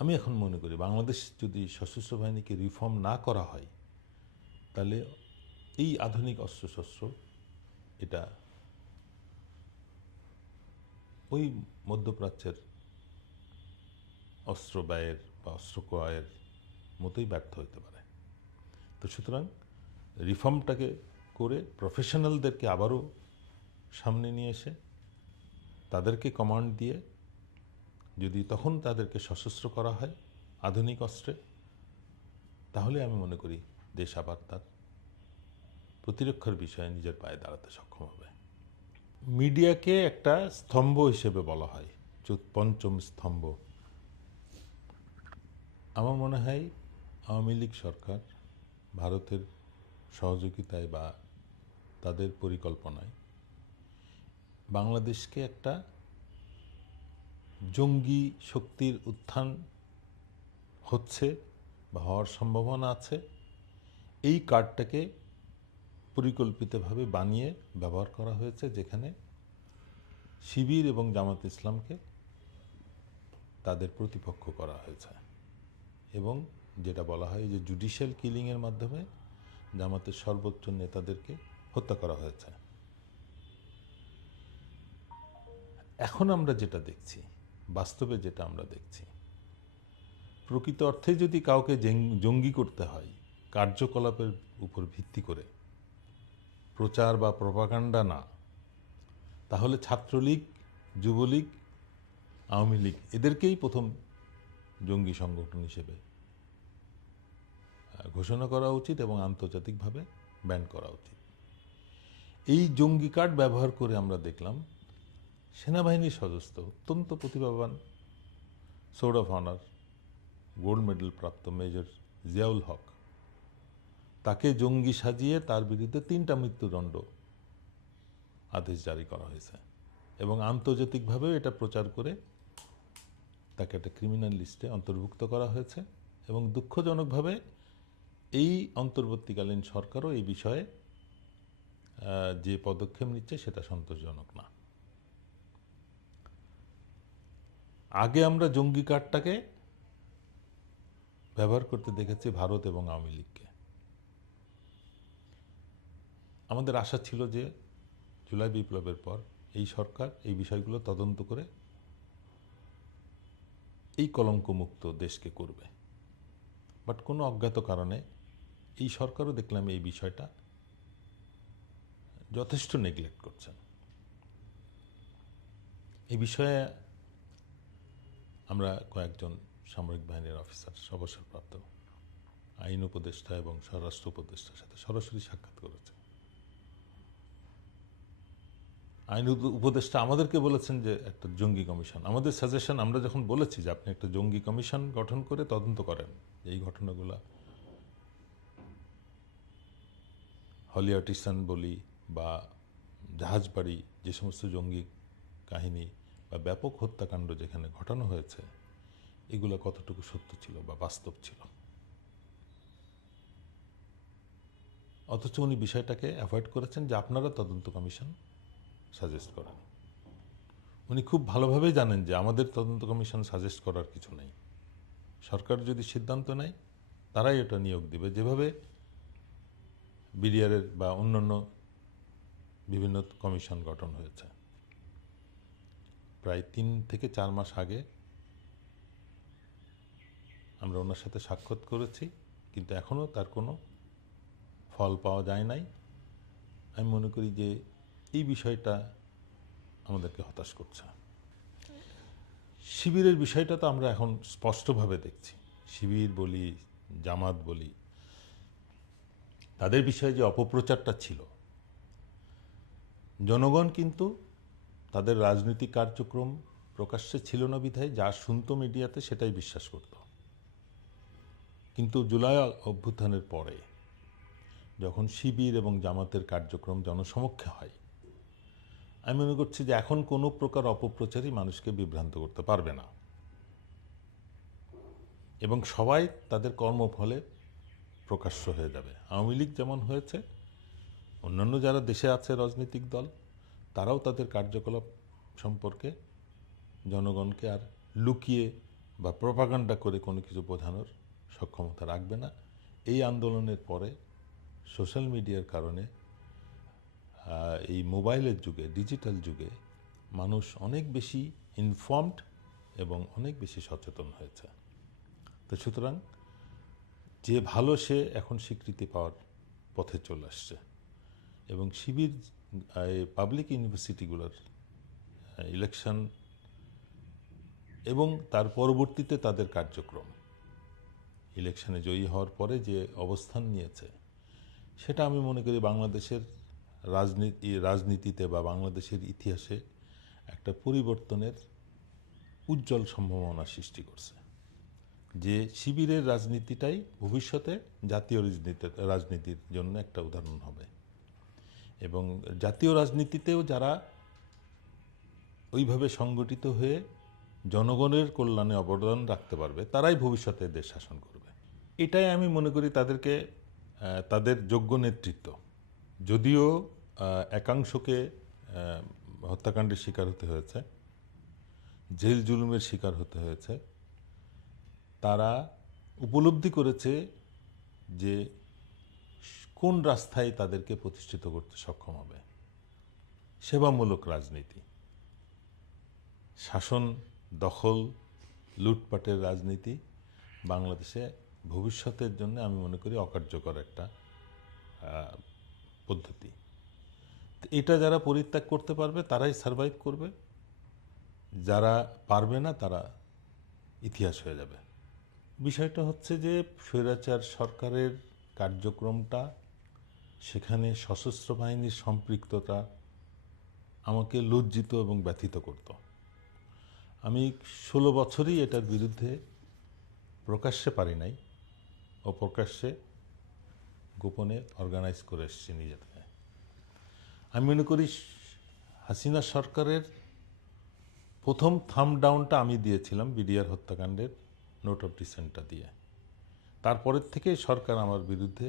আমি এখন মনে করি বাংলাদেশ যদি সশস্ত্র বাহিনীকে রিফর্ম না করা হয়, তাহলে এই আধুনিক অস্ত্রশস্ত্র এটা ওই মধ্যপ্রাচ্যের অস্ত্র ব্যয়ের বা অস্ত্র ক্রয়ের মতোই ব্যর্থ হতে পারে। তো সুতরাং রিফর্মটাকে করে প্রফেশনালদেরকে আবারও সামনে নিয়ে এসে তাদেরকে কমান্ড দিয়ে যদি তখন তাদেরকে সশস্ত্র করা হয় আধুনিক অস্ত্রে, তাহলে আমি মনে করি দেশ আবার তার প্রতিরক্ষার বিষয়ে নিজের পায়ে দাঁড়াতে সক্ষম হবে। মিডিয়াকে একটা স্তম্ভ হিসেবে বলা হয়, পঞ্চম স্তম্ভ। আমার মনে হয় আওয়ামী লীগ সরকার ভারতের সহযোগিতায় বা তাদের পরিকল্পনায় বাংলাদেশকে একটা জঙ্গি শক্তির উত্থান হচ্ছে বা হওয়ার সম্ভাবনা আছে, এই কার্ডটাকে পরিকল্পিতভাবে বানিয়ে ব্যবহার করা হয়েছে, যেখানে শিবির এবং জামাত ইসলামকে তাদের প্রতিপক্ষ করা হয়েছে এবং যেটা বলা হয় যে জুডিশিয়াল কিলিংয়ের মাধ্যমে জামাতের সর্বোচ্চ নেতাদেরকে হত্যা করা হয়েছে। এখন আমরা যেটা দেখছি, বাস্তবে যেটা আমরা দেখছি, প্রকৃত অর্থে যদি কাউকে জঙ্গি করতে হয় কার্যকলাপের উপর ভিত্তি করে, প্রচার বা প্রপাগান্ডা না, তাহলে ছাত্রলীগ, যুবলীগ, আওয়ামী লীগ এদেরকেই প্রথম জঙ্গি সংগঠন হিসেবে ঘোষণা করা উচিত এবং আন্তর্জাতিকভাবে ব্যান করা উচিত। এই জঙ্গি কার্ড ব্যবহার করে আমরা দেখলাম সেনাবাহিনীর সদস্য অত্যন্ত প্রতিভাবান sword of honour gold medal প্রাপ্ত মেজর জিয়াউল হক, তাকে জঙ্গি সাজিয়ে তার বিরুদ্ধে 3টা মৃত্যুদণ্ড আদেশ জারি করা হয়েছে এবং আন্তর্জাতিকভাবেও এটা প্রচার করে তাকে একটা ক্রিমিনাল লিস্টে অন্তর্ভুক্ত করা হয়েছে এবং দুঃখজনকভাবে এই অন্তর্বর্তীকালীন সরকারও এই বিষয়ে যে পদক্ষেপ নিচ্ছে সেটা সন্তোষজনক না। আগে আমরা জঙ্গি কার্ডটাকে ব্যবহার করতে দেখেছি ভারত এবং আওয়ামী লীগকে। আমাদের আশা ছিল যে জুলাই বিপ্লবের পর এই সরকার এই বিষয়গুলো তদন্ত করে এই কলঙ্কমুক্ত দেশকে করবে, বাট কোনো অজ্ঞাত কারণে এই সরকারও দেখলাম এই বিষয়টা যথেষ্ট নেগলেক্ট করছেন। এই বিষয়ে আমরা কয়েকজন সামরিক বাহিনীর অফিসার, অবসরপ্রাপ্ত আইন উপদেষ্টা এবং স্বরাষ্ট্র উপদেষ্টার সাথে সরাসরি সাক্ষাৎ করেছে। আইন উপদেষ্টা আমাদেরকে বলেছেন যে একটা জঙ্গি কমিশন, আমাদের সাজেশন, আমরা যখন বলেছি যে আপনি একটা জঙ্গি কমিশন গঠন করে তদন্ত করেন এই ঘটনাগুলো, হলি আর্টিসান বলি বা জাহাজবাড়ি, যে সমস্ত জঙ্গি কাহিনী বা ব্যাপক হত্যাকাণ্ড যেখানে ঘটানো হয়েছে, এগুলো কতটুকু সত্য ছিল বা বাস্তব ছিল। অথচ উনি বিষয়টাকে অ্যাভয়েড করেছেন যে আপনারা তদন্ত কমিশন সাজেস্ট করেন। উনি খুব ভালোভাবেই জানেন যে আমাদের তদন্ত কমিশন সাজেস্ট করার কিছু নেই, সরকার যদি সিদ্ধান্ত নেয় তারাই এটা নিয়োগ দিবে, যেভাবে বিডিআরের বা অন্যান্য বিভিন্ন কমিশন গঠন হয়েছে। প্রায় 3 থেকে 4 মাস আগে আমরা ওনার সাথে সাক্ষাৎ করেছি, কিন্তু এখনও তার কোনো ফল পাওয়া যায় নাই। আমি মনে করি যে এই বিষয়টা আমাদেরকে হতাশ করছে। শিবিরের বিষয়টা তো আমরা এখন স্পষ্টভাবে দেখছি। শিবির বলি, জামাত বলি, তাদের বিষয়ে যে অপপ্রচারটা ছিল, জনগণ কিন্তু তাদের রাজনৈতিক কার্যক্রম প্রকাশ্যে ছিল না বিধায় যা শুনতো মিডিয়াতে সেটাই বিশ্বাস করত। কিন্তু জুলাই অভ্যুত্থানের পরে যখন শিবির এবং জামাতের কার্যক্রম জনসমক্ষে হয়, আমি মনে করছি যে এখন কোনো প্রকার অপপ্রচারই মানুষকে বিভ্রান্ত করতে পারবে না এবং সবাই তাদের কর্মফলে প্রকাশ্য হয়ে যাবে। আওয়ামী লীগ যেমন হয়েছে, অন্যান্য যারা দেশে আছে রাজনৈতিক দল, তারাও তাদের কার্যকলাপ সম্পর্কে জনগণকে আর লুকিয়ে বা প্রপাগান্ডা করে কোনো কিছু বোঝানোর সক্ষমতা রাখবে না। এই আন্দোলনের পরে সোশ্যাল মিডিয়ার কারণে, এই মোবাইলের যুগে, ডিজিটাল যুগে মানুষ অনেক বেশি ইনফর্মড এবং অনেক বেশি সচেতন হয়েছে। তো সুতরাং যে ভালো সে এখন স্বীকৃতি পাওয়ার পথে চলে আসছে এবং শিবির পাবলিক ইউনিভার্সিটিগুলোর ইলেকশন এবং তার পরবর্তীতে তাদের কার্যক্রম, ইলেকশনে জয়ী হওয়ার পরে যে অবস্থান নিয়েছে, সেটা আমি মনে করি বাংলাদেশের রাজনীতিতে বা বাংলাদেশের ইতিহাসে একটা পরিবর্তনের উজ্জ্বল সম্ভাবনা সৃষ্টি করছে। যে শিবিরের রাজনীতিটাই ভবিষ্যতে জাতীয় রাজনীতির জন্য একটা উদাহরণ হবে, এবং জাতীয় রাজনীতিতেও যারা ওইভাবে সংগঠিত হয়ে জনগণের কল্যাণে অবদান রাখতে পারবে তারাই ভবিষ্যতে দেশ শাসন করবে। এটাই আমি মনে করি তাদেরকে তাদের যোগ্য নেতৃত্ব। যদিও একাংশকে হত্যাকাণ্ডের শিকার হতে হয়েছে, জেল জুলুমের শিকার হতে হয়েছে, তারা উপলব্ধি করেছে যে কোন রাস্তায় তাদেরকে প্রতিষ্ঠিত করতে সক্ষম হবে। সেবামূলক রাজনীতি, শাসন দখল লুটপাটের রাজনীতি বাংলাদেশে ভবিষ্যতের জন্য আমি মনে করি অকার্যকর একটা পদ্ধতি। এটা যারা পরিত্যাগ করতে পারবে তারাই সারভাইভ করবে, যারা পারবে না তারা ইতিহাস হয়ে যাবে। বিষয়টা হচ্ছে যে স্বৈরাচার সরকারের কার্যক্রমটা, সেখানে সশস্ত্র বাহিনীর সম্পৃক্ততা আমাকে লজ্জিত এবং ব্যথিত করত। আমি 16 বছরই এটার বিরুদ্ধে প্রকাশ্যে পারি নাই, অপ্রকাশ্যে গোপনে অর্গানাইজ করে এসেছি নিজে থেকে। আমি মনে করি হাসিনা সরকারের প্রথম থাম্ব ডাউনটা আমি দিয়েছিলাম বিডিআর হত্যাকাণ্ডের নোট অফ ডিসেন্টটা দিয়ে। তারপরের থেকে সরকার আমার বিরুদ্ধে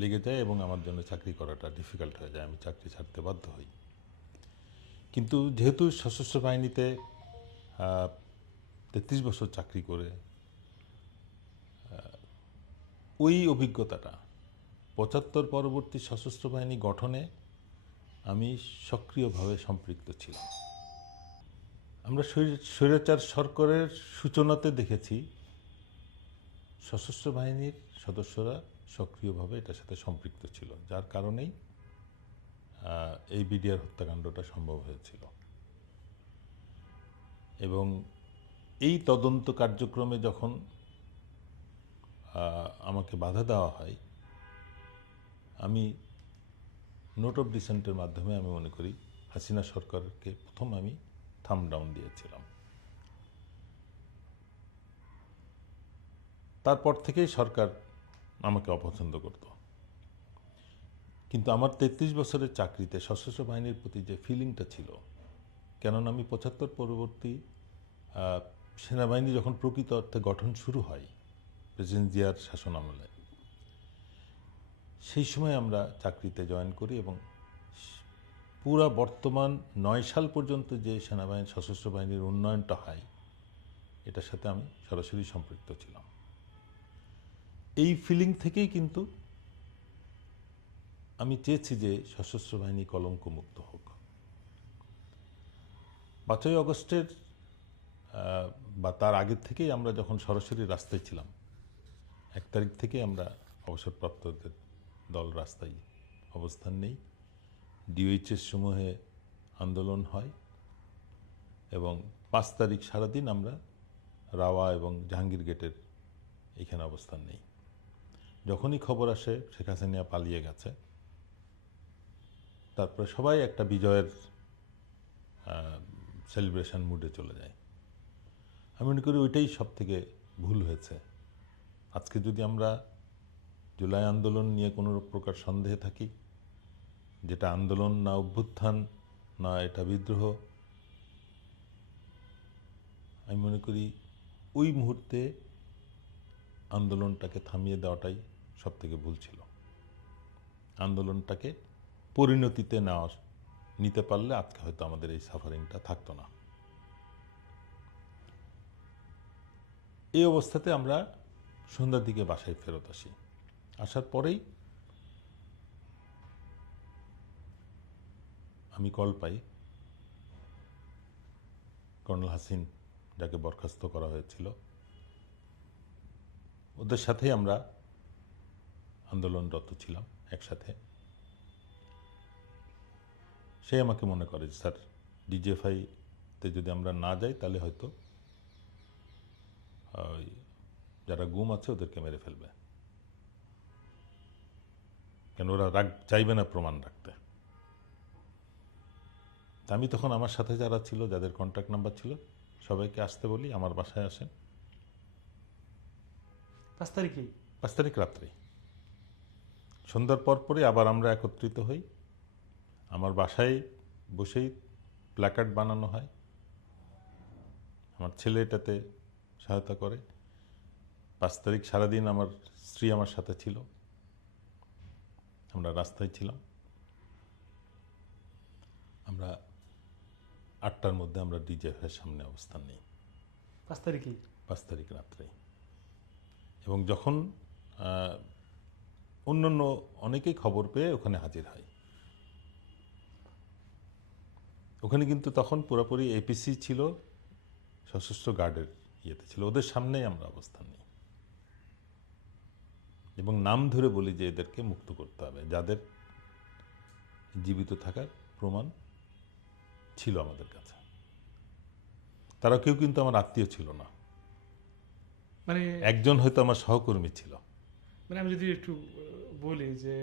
লেগে যায় এবং আমার জন্য চাকরি করাটা ডিফিকাল্ট হয়ে যায়, আমি চাকরি ছাড়তে বাধ্য হই। কিন্তু যেহেতু সশস্ত্র বাহিনীতে 33 বছর চাকরি করে ওই অভিজ্ঞতাটা 75 পরবর্তী সশস্ত্র বাহিনী গঠনে আমি সক্রিয়ভাবে সম্পৃক্ত ছিলাম। আমরা স্বৈরাচার সরকারের সূচনাতে দেখেছি সশস্ত্র বাহিনীর সদস্যরা সক্রিয়ভাবে এটার সাথে সম্পৃক্ত ছিল, যার কারণেই এই বিডিআর হত্যাকাণ্ডটা সম্ভব হয়েছিল। এবং এই তদন্ত কার্যক্রমে যখন আমাকে বাধা দেওয়া হয়, আমি নোট অফ ডিসেন্টের মাধ্যমে আমি মনে করি হাসিনা সরকারকে প্রথম আমি থাম্ব ডাউন দিয়েছিলাম। তারপর থেকেই সরকার আমাকে অপছন্দ করত। কিন্তু আমার 33 বছরের চাকরিতে সশস্ত্র বাহিনীর প্রতি যে ফিলিংটা ছিল, কেননা আমি 75 পরবর্তী সেনাবাহিনী যখন প্রকৃত অর্থে গঠন শুরু হয় প্রেসিডেন্ট জিয়ার শাসন আমলে, সেই সময় আমরা চাকরিতে জয়েন করি এবং পুরা বর্তমান 9 সাল পর্যন্ত যে সেনাবাহিনী সশস্ত্র বাহিনীর উন্নয়নটা হয় এটার সাথে আমি সরাসরি সম্পৃক্ত ছিলাম। এই ফিলিং থেকেই কিন্তু আমি চেয়েছি যে সশস্ত্র বাহিনী কলঙ্কমুক্ত হোক। 5ই আগস্টের বা তার আগের থেকেই আমরা যখন সরাসরি রাস্তায় ছিলাম, 1 তারিখ থেকে আমরা অবসরপ্রাপ্তদের দল রাস্তায় অবস্থান নেই, ডিওএইচএস সমূহে আন্দোলন হয় এবং 5 তারিখ সারাদিন আমরা রাওয়া এবং জাহাঙ্গীর গেটের এখানে অবস্থান নেই। যখনই খবর আসে শেখ হাসিনা পালিয়ে গেছে, তারপরে সবাই একটা বিজয়ের সেলিব্রেশন মুডে চলে যায়। আমি মনে করি ওইটাই সব থেকে ভুল হয়েছে। আজকে যদি আমরা জুলাই আন্দোলন নিয়ে কোনো প্রকার সন্দেহে থাকি, যেটা আন্দোলন না অভ্যুত্থান না এটা বিদ্রোহ, আমি মনে করি ওই মুহূর্তে আন্দোলনটাকে থামিয়ে দেওয়াটাই সব থেকে ভুল ছিল। আন্দোলনটাকে পরিণতিতে নিতে পারলে আজকে হয়তো আমাদের এই সাফারিংটা থাকতো না। এই অবস্থাতে আমরা সন্ধ্যার দিকে বাসায় ফেরত আসি। আসার পরেই আমি কল পাই কর্নেল হাসিন, যাকে বরখাস্ত করা হয়েছিল, ওদের সাথেই আমরা আন্দোলনরত ছিলাম একসাথে। সে আমাকে মনে করে স্যার, ডিজিএফআইতে যদি আমরা না যাই তাহলে হয়তো যারা গুম আছে ওদেরকে মেরে ফেলবে, কেন ওরা চাইবে না প্রমাণ রাখতে। তা আমি তখন আমার সাথে যারা ছিল, যাদের কন্ট্যাক্ট নাম্বার ছিল, সবাইকে আসতে বলি, আমার বাসায় আসেন, 5 তারিখে? 5 তারিখ রাত্রে সন্ধ্যার পরই আবার আমরা একত্রিত হই। আমার বাসায় বসেই প্ল্যাকার্ড বানানো হয়, আমার ছেলে এটাতে সহায়তা করে। 5 তারিখ সারাদিন আমার স্ত্রী আমার সাথে ছিল, আমরা রাস্তায় ছিলাম। আমরা 8টার মধ্যে আমরা ডিজিএফের সামনে অবস্থান নিই 5 তারিখে? 5 তারিখ রাত্রে। এবং যখন অন্যান্য অনেকেই খবর পেয়ে ওখানে হাজির হয়, ওখানে কিন্তু তখন পুরোপুরি এপিসি ছিল, সশস্ত্র গার্ডের ইয়েতে ছিল, ওদের সামনেই আমরা অবস্থান নিই এবং নাম ধরে বলি যে এদেরকে মুক্ত করতে হবে, যাদের জীবিত থাকার প্রমাণ ছিল আমাদের কাছে। তারা কেউ কিন্তু আমার আত্মীয় ছিল না, মানে একজন হয়তো আমার সহকর্মী ছিল। মানে আমি যদি একটু বলি যে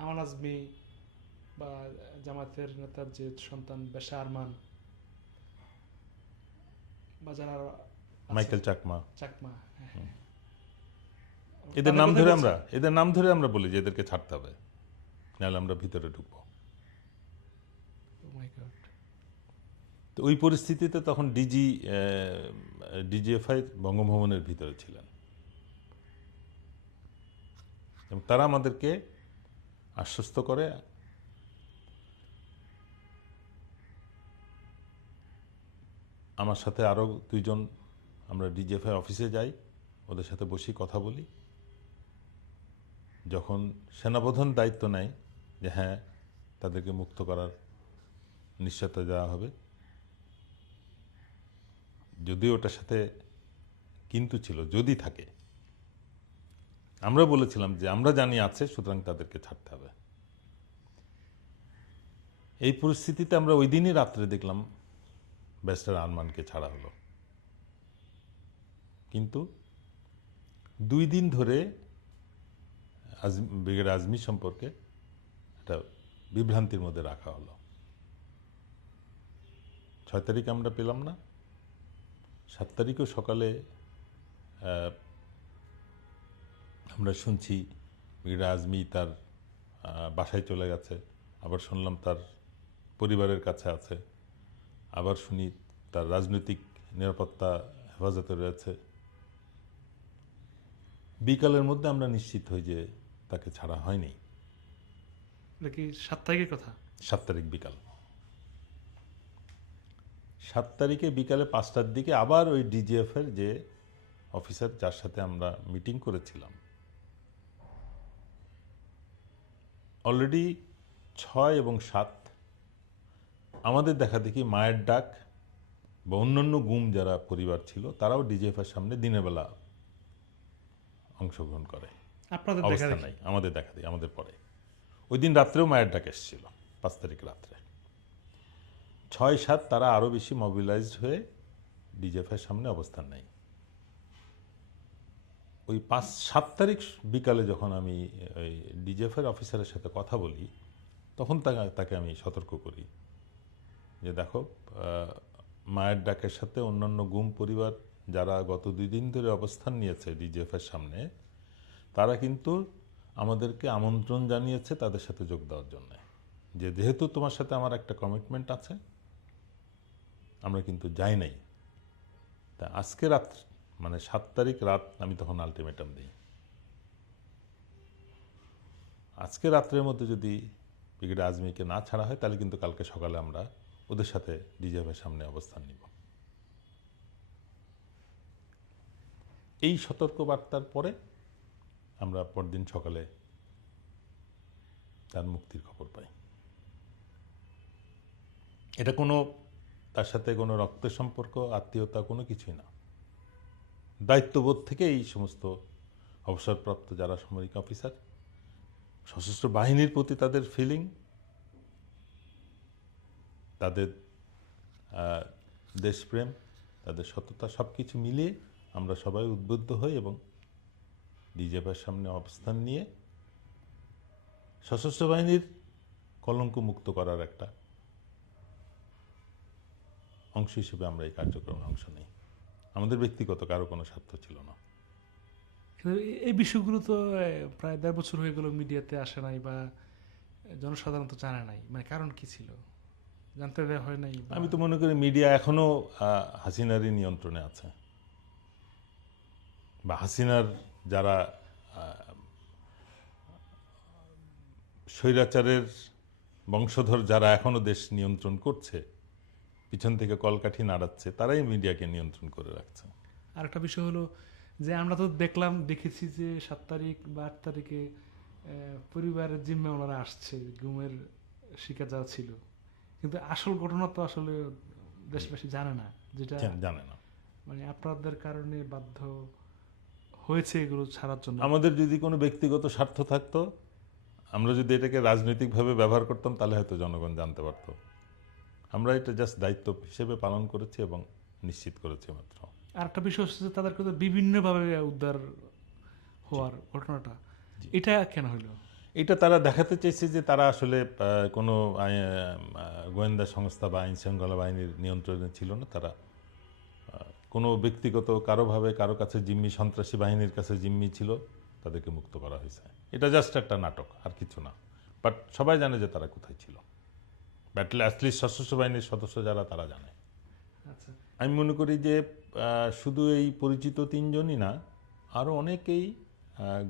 আমান আজমি বা জামাতের নেতার যে সন্তান বেশা আরমান বা যারা আছে, মাইকেল চাকমা, চাকমা, হ্যাঁ, এদের তাদের নাম কথাই ধরে বলছি। এদের নাম ধরে আমরা বলি যে এদেরকে ছাড়তে হবে, নাহলে আমরা ভিতরে ঢুকবো। Oh my God! তো ওই পরিস্থিতিতে তখন ডিজিএফআই বঙ্গভবনের ভিতরে ছিলেন এবং তারা আমাদেরকে আশ্বস্ত করে আমার সাথে আরও 2জন আমরা ডিজিএফআই অফিসে যাই, ওদের সাথে বসে কথা বলি। যখন সেনাপ্রধান দায়িত্ব নেয় যে হ্যাঁ তাদেরকে মুক্ত করার নিশ্চয়তা দেওয়া হবে, যদিও ওটার সাথে কিন্তু ছিল, যদি থাকে, আমরা বলেছিলাম যে আমরা জানি আছে, সুতরাং তাদেরকে ছাড়তে হবে। এই পরিস্থিতিতে আমরা ওই দিনই রাত্রে দেখলাম ব্যারিস্টার আরমানকে ছাড়া হলো, কিন্তু 2 দিন ধরে ব্রিগেড আজমি সম্পর্কে একটা বিভ্রান্তির মধ্যে রাখা হলো। 6 তারিখ আমরা পেলাম না, 7 তারিখও সকালে আমরা শুনছি ব্রিগেড আজমি তার বাসায় চলে গেছে, আবার শুনলাম তার পরিবারের কাছে আছে, আবার শুনি তার রাজনৈতিক নিরাপত্তা হেফাজতে রয়েছে। বিকালের মধ্যে আমরা নিশ্চিত হই যে তাকে ছাড়া হয়নি। এটা কি 7 তারিখের কথা? 7 তারিখ বিকাল, 7 তারিখে বিকালে 5টার দিকে আবার ওই ডিজিএফের যে অফিসার যার সাথে আমরা মিটিং করেছিলাম, অলরেডি 6 এবং 7 আমাদের দেখা দেখি মায়ের ডাক বা অন্যান্য গুম যারা পরিবার ছিল তারাও ডিজিএফের সামনে দিনের বেলা অংশগ্রহণ করে, আপনাদের দেখা অবস্থা দেখি? নাই, আমাদের দেখা দিই, আমাদের পরে। ওই দিন রাত্রেও মায়ের ডাক এসেছিল 5 তারিখ রাত্রে। 6-7 তারা আরও বেশি মোবিলাইজড হয়ে ডিজিএফের সামনে অবস্থান নেয়। ওই 5-7 তারিখ বিকালে যখন আমি ওই ডিজিএফের অফিসারের সাথে কথা বলি, তখন তাকে আমি সতর্ক করি যে দেখো, মায়ের ডাকের সাথে অন্যান্য গুম পরিবার যারা গত 2 দিন ধরে অবস্থান নিয়েছে ডিজিএফের সামনে, তারা কিন্তু আমাদেরকে আমন্ত্রণ জানিয়েছে তাদের সাথে যোগ দেওয়ার জন্য, যে যেহেতু তোমার সাথে আমার একটা কমিটমেন্ট আছে, আমরা কিন্তু যাই নাই। তা আজকে রাত মানে 7 তারিখ রাত আমি তখন আলটিমেটাম দিই, আজকে রাত্রের মধ্যে যদি ব্রিগেড আজমিকে না ছাড়া হয় তাহলে কিন্তু কালকে সকালে আমরা ওদের সাথে ডিজিএফের সামনে অবস্থান নিব। এই সতর্কবার্তার পরে আমরা পরদিন সকালে তার মুক্তির খবর পাই। এটা কোনো তার সাথে কোনো রক্তের সম্পর্ক, আত্মীয়তা কোনো কিছুই না, দায়িত্ববোধ থেকে এই সমস্ত অবসরপ্রাপ্ত যারা সামরিক অফিসার, সশস্ত্র বাহিনীর প্রতি তাদের ফিলিং, তাদের দেশপ্রেম, তাদের সততা, সব কিছু মিলিয়ে আমরা সবাই উদ্বুদ্ধ হই এবং ডিজিএফের সামনে অবস্থান নিয়ে সশস্ত্র বাহিনীর কলঙ্ক মুক্ত করার একটা অংশ হিসেবে আমরা এই কার্যক্রমে অংশ নিই। আমাদের ব্যক্তিগত কারো কোনো স্বার্থ ছিল না। কিন্তু এই বিষয়গুলো তো প্রায় 1.5 বছর হয়ে গেল মিডিয়াতে আসে নাই বা জনসাধারণ তো জানে নাই, মানে কারণ কি ছিল, জানতে দেওয়া হয় নাই আমি তো মনে করি মিডিয়া এখনো হাসিনারই নিয়ন্ত্রণে আছে, বা হাসিনার যারা স্বৈরাচারের বংশধর যারা এখনো দেশ নিয়ন্ত্রণ করছে, পিছন থেকে কলকাঠি নাড়াচ্ছে, তারাই মিডিয়াকে নিয়ন্ত্রণ করে রাখছে। আর একটা বিষয় হলো যে আমরা তো দেখেছি যে 7 তারিখ বা 8 তারিখে পরিবারের জিম্মে ওনারা আসছে, গুমের শিকার যারা ছিল, কিন্তু আসল ঘটনা তো আসলে দেশবাসী জানে না, যেটা জানে না। মানে আপনাদের কারণে বাধ্য হয়েছে এগুলো ছাড়ার জন্য। আমাদের যদি কোনো ব্যক্তিগত স্বার্থ থাকতো, আমরা যদি এটাকে রাজনৈতিকভাবে ব্যবহার করতাম, তাহলে হয়তো জনগণ জানতে পারতো। আমরা এটা জাস্ট দায়িত্ব হিসেবে পালন করেছি এবং নিশ্চিত করেছি মাত্র। আর একটা বিষয় হচ্ছে যে তাদেরকে তো বিভিন্নভাবে উদ্ধার হওয়ার ঘটনাটা, এটা কেন হলো? এটা তারা দেখাতে চেয়েছে যে তারা আসলে কোনো গোয়েন্দা সংস্থা বা আইন শৃঙ্খলা বাহিনীর নিয়ন্ত্রণে ছিল না। তারা কোনো ব্যক্তিগত কারোভাবে কারো কাছে জিম্মি, সন্ত্রাসী বাহিনীর কাছে জিম্মি ছিল, তাদেরকে মুক্ত করা হয়েছে। এটা জাস্ট একটা নাটক, আর কিছু না। বাট সবাই জানে যে তারা কোথায় ছিল, বাট অ্যাটলিস্ট সশস্ত্র বাহিনীর সদস্য যারা, তারা জানে। আচ্ছা, আমি মনে করি যে শুধু এই পরিচিত 3 জনই না, আরও অনেকেই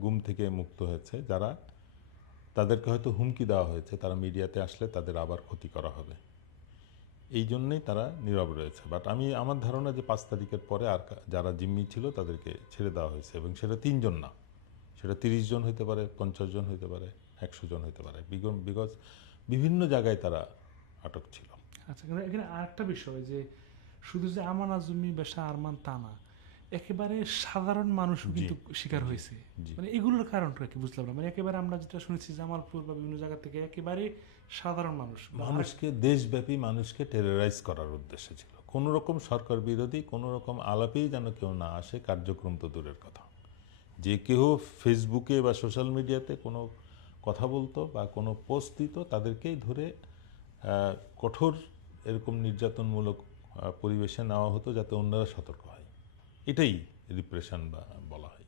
গুম থেকে মুক্ত হয়েছে, যারা তাদেরকে হয়তো হুমকি দেওয়া হয়েছে তারা মিডিয়াতে আসলে তাদের আবার ক্ষতি করা হবে, এই জন্যই তারা নীরব রয়েছে। বাট আমার ধারণা যে 5 তারিখের পরে আর যারা জিম্মি ছিল তাদেরকে ছেড়ে দেওয়া হয়েছে, এবং সেটা 3 জন না, সেটা 30 জন হতে পারে, 50 জন হতে পারে, 100 জন হতে পারে, বিকজ বিভিন্ন জায়গায় তারা আটক ছিল। আচ্ছা, কিন্তু এখানে আরেকটা বিষয় যে শুধু যে আমান আজমি বেশা আরমান তা না, একেবারে সাধারণ মানুষও কিন্তু শিকার হয়েছে। মানে এগুলোর কারণটা কি বুঝলাম না, মানে একেবারে আমরা যেটা শুনেছি জামালপুর বা বিভিন্ন জায়গা থেকে একেবারে সাধারণ মানুষকে, দেশব্যাপী মানুষকে টেররাইজ করার উদ্দেশ্য ছিল। কোনো রকম সরকার বিরোধী কোনো রকম আলাপেই যেন কেউ না আসে, কার্যক্রম তো দূরের কথা। যে কেউ ফেসবুকে বা সোশ্যাল মিডিয়াতে কোনো কথা বলতো বা কোনো পোস্ট দিত, তাদেরকেই ধরে কঠোর এরকম নির্যাতনমূলক পরিবেশে নেওয়া হতো, যাতে অন্যরা সতর্ক হয়। এটাই রিপ্রেশন বা বলা হয়।